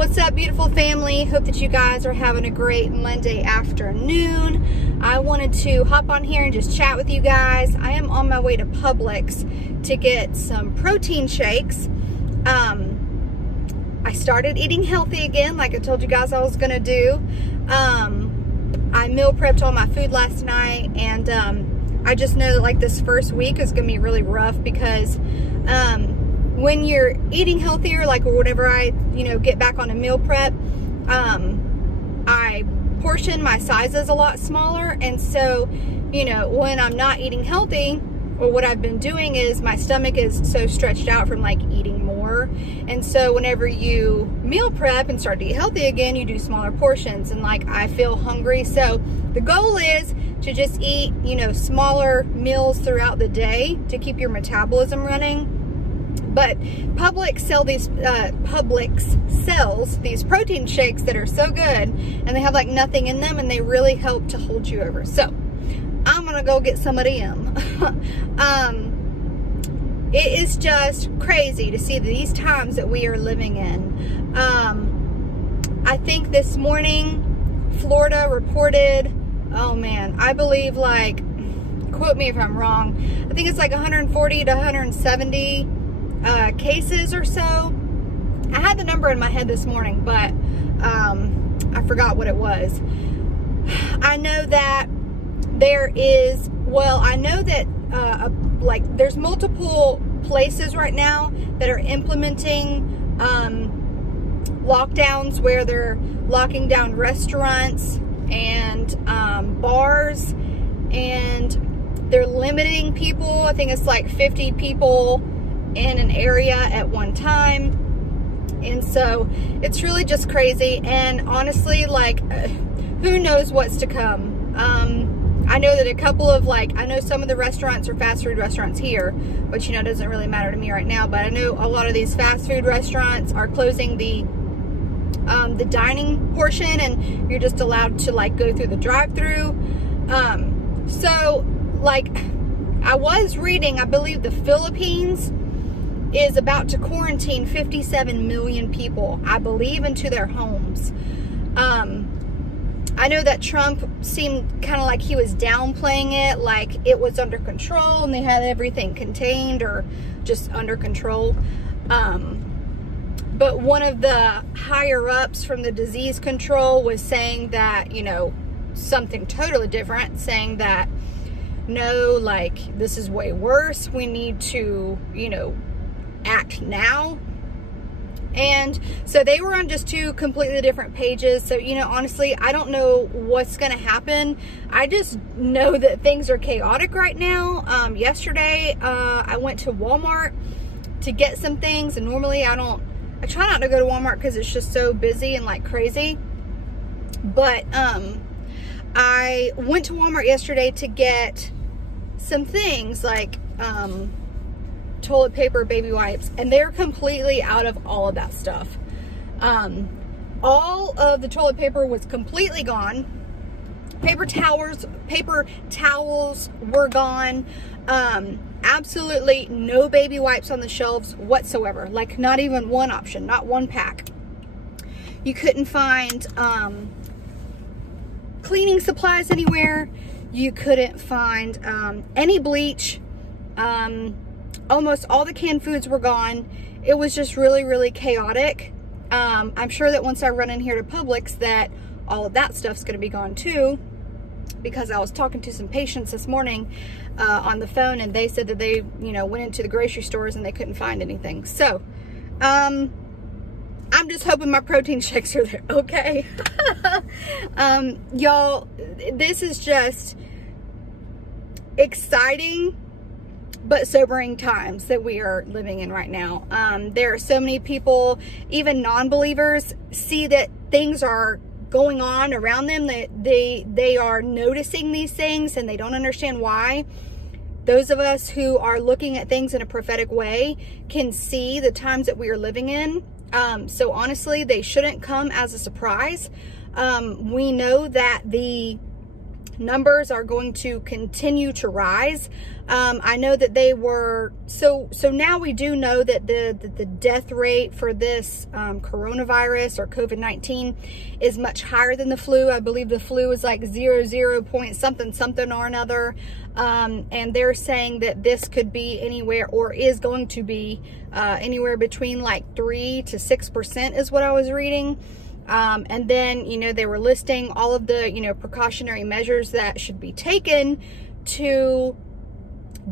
What's up, beautiful family? Hope that you guys are having a great Monday afternoon. I wanted to hop on here and just chat with you guys. I am on my way to Publix to get some protein shakes. I started eating healthy again, like I told you guys I was gonna do. I meal prepped all my food last night, and I just know that like this first week is gonna be really rough because when you're eating healthier, like whenever I, get back on a meal prep, I portion my sizes a lot smaller. And so, when I'm not eating healthy, or what I've been doing is my stomach is so stretched out from like eating more. And so whenever you meal prep and start to eat healthy again, you do smaller portions, and like I feel hungry. So the goal is to just eat, smaller meals throughout the day to keep your metabolism running. But Publix sells these protein shakes that are so good, and they have like nothing in them, and they really help to hold you over. So I'm gonna go get some of them. It is just crazy to see these times that we are living in. I think this morning Florida reported, oh man, I believe, like, quote me if I'm wrong, I think it's like 140 to 170 cases or so. I had the number in my head this morning, but I forgot what it was. I know that there is, I know that like there's multiple places right now that are implementing lockdowns where they're locking down restaurants and bars, and they're limiting people. I think it's like 50 people in an area at one time. And so it's really just crazy. And honestly, like, who knows what's to come. I know that a couple of, like, I know some of the restaurants are fast food restaurants here, which, it doesn't really matter to me right now, but I know a lot of these fast food restaurants are closing the dining portion, and you're just allowed to like go through the drive-through. So like I was reading, I believe the Philippines is about to quarantine 57 million people, I believe, into their homes. I know that Trump seemed kind of like he was downplaying it, like it was under control and they had everything contained or just under control. But one of the higher ups from the disease control was saying that, something totally different, saying that no, like, this is way worse. We need to, act now. And so they were on just two completely different pages. So, honestly, I don't know what's going to happen. I just know that things are chaotic right now. Yesterday, I went to Walmart to get some things, and normally I try not to go to Walmart because it's just so busy and like crazy. But I went to Walmart yesterday to get some things like toilet paper, baby wipes, and they're completely out of all of that stuff. All of the toilet paper was completely gone. Paper towels were gone. Absolutely no baby wipes on the shelves whatsoever. Like, not even one option, not one pack. You couldn't find cleaning supplies anywhere. You couldn't find any bleach. Almost all the canned foods were gone. It was just really, really chaotic. I'm sure that once I run in here to Publix that all of that stuff's gonna be gone too, because I was talking to some patients this morning on the phone, and they said that they, went into the grocery stores and they couldn't find anything. So, I'm just hoping my protein shakes are there, okay? Y'all, this is just exciting but sobering times that we are living in right now. There are so many people, even non-believers, see that things are going on around them, that they are noticing these things and they don't understand why. Those of us who are looking at things in a prophetic way can see the times that we are living in. So honestly, they shouldn't come as a surprise. We know that the numbers are going to continue to rise. I know that they were, so now we do know that the death rate for this coronavirus or COVID-19 is much higher than the flu. I believe the flu is like 0 point something or another. And they're saying that this could be anywhere, or is going to be anywhere between like 3 to 6% is what I was reading. And then, you know, they were listing all of the, you know, precautionary measures that should be taken to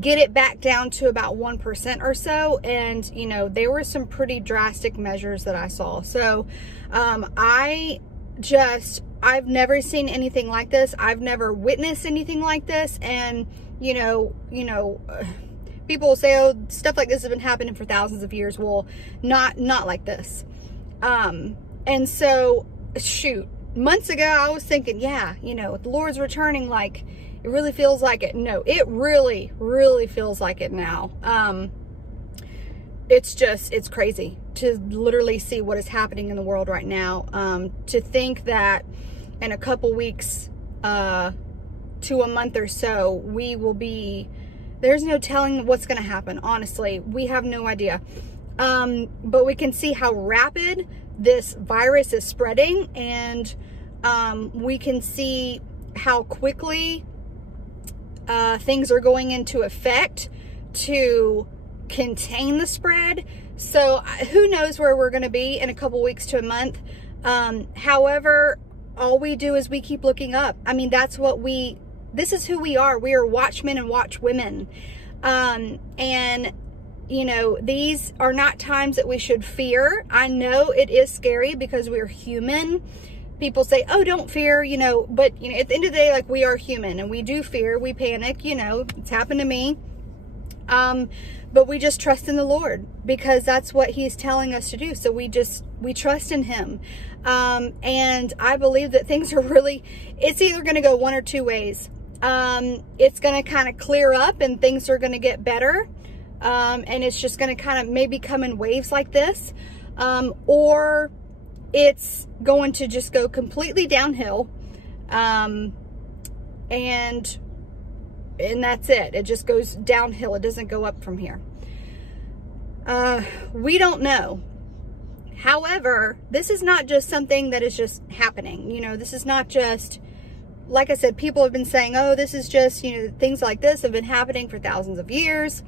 get it back down to about 1% or so. And, you know, there were some pretty drastic measures that I saw. So, I've never seen anything like this. I've never witnessed anything like this. And, you know, people will say, oh, stuff like this has been happening for thousands of years. Well, not like this. And so, shoot, months ago, I was thinking, yeah, you know, the Lord's returning, like, it really feels like it. No, it really, really feels like it now. It's crazy to literally see what is happening in the world right now. To think that in a couple weeks to a month or so, we will be, there's no telling what's going to happen, honestly. We have no idea. But we can see how rapid this virus is spreading, and we can see how quickly things are going into effect to contain the spread. So who knows where we're going to be in a couple weeks to a month. However, all we do is we keep looking up. I mean, this is who we are. We are watchmen and watchwomen. And you know, these are not times that we should fear. I know it is scary because we're human. People say, oh, don't fear, you know, but, you know, at the end of the day, like, we are human and we do fear, we panic, you know, it's happened to me. But we just trust in the Lord because that's what he's telling us to do. So we trust in him. And I believe that things are really, it's either going to go one or two ways. It's going to kind of clear up and things are going to get better. And it's just going to kind of maybe come in waves like this. Or it's going to just go completely downhill. And that's it. It just goes downhill. It doesn't go up from here. We don't know. However, this is not just something that is just happening. You know, this is not just, like I said, people have been saying, oh, this is just, you know, things like this have been happening for thousands of years.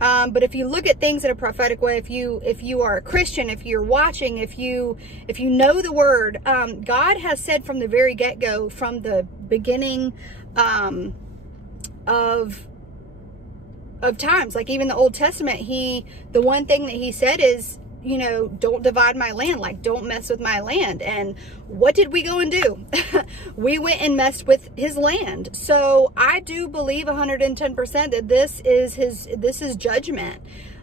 But if you look at things in a prophetic way, if you are a Christian, if you're watching, if you know the word, God has said from the very get-go, from the beginning, of times, like even the Old Testament, the one thing that he said is, you know, don't divide my land, like don't mess with my land. And what did we go and do? We went and messed with his land. So I do believe 110% that this is judgment.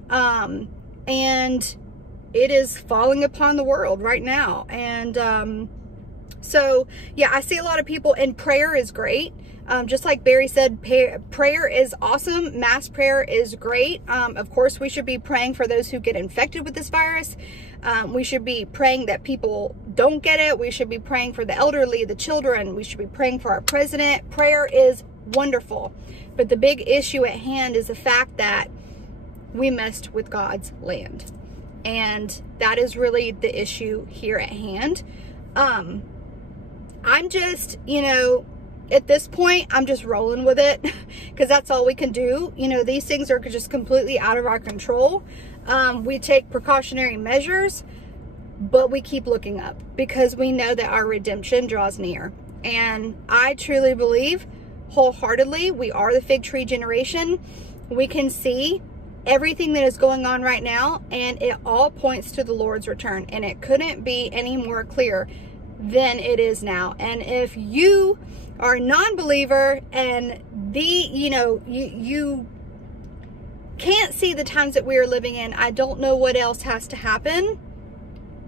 And it is falling upon the world right now. And so yeah, I see a lot of people, and prayer is great. Just like Barry said, prayer is awesome. Mass prayer is great. Of course, we should be praying for those who get infected with this virus. We should be praying that people don't get it. We should be praying for the elderly, the children. We should be praying for our president. Prayer is wonderful. But the big issue at hand is the fact that we messed with God's land. And that is really the issue here at hand. I'm just, you know, at this point, I'm just rolling with it because that's all we can do. You know, these things are just completely out of our control. We take precautionary measures, but we keep looking up because we know that our redemption draws near. And I truly believe wholeheartedly we are the fig tree generation. We can see everything that is going on right now, and it all points to the Lord's return. And it couldn't be any more clear than it is now. And if you are a non-believer and you can't see the times that we are living in, I don't know what else has to happen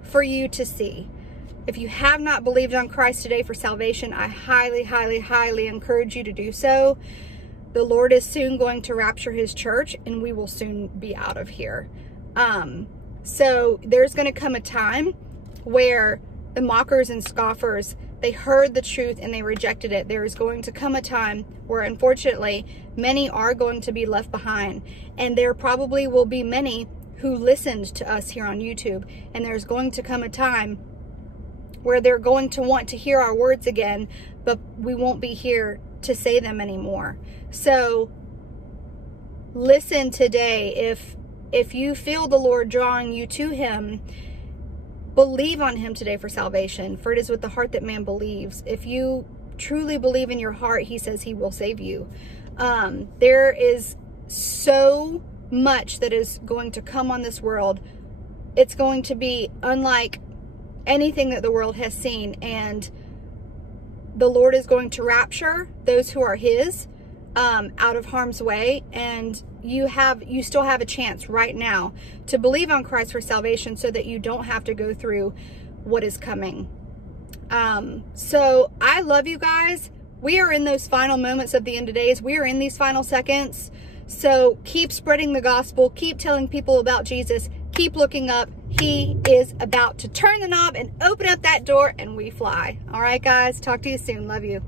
for you to see. If you have not believed on Christ today for salvation, I highly, highly, highly encourage you to do so. The Lord is soon going to rapture his church and we will soon be out of here. So there's going to come a time where the mockers and scoffers, They heard the truth and they rejected it. There is going to come a time where, unfortunately, many are going to be left behind. And there probably will be many who listened to us here on YouTube. And there's going to come a time where they're going to want to hear our words again, but we won't be here to say them anymore. So listen today. If you feel the Lord drawing you to him, believe on him today for salvation, for it is with the heart that man believes. If you truly believe in your heart, he says he will save you. There is so much that is going to come on this world. It's going to be unlike anything that the world has seen, and the Lord is going to rapture those who are his out of harm's way. And you still have a chance right now to believe on Christ for salvation, so that you don't have to go through what is coming. So I love you guys. We are in those final moments of the end of days. We are in these final seconds. So keep spreading the gospel. Keep telling people about Jesus. Keep looking up. He is about to turn the knob and open up that door, and we fly. All right, guys. Talk to you soon. Love you.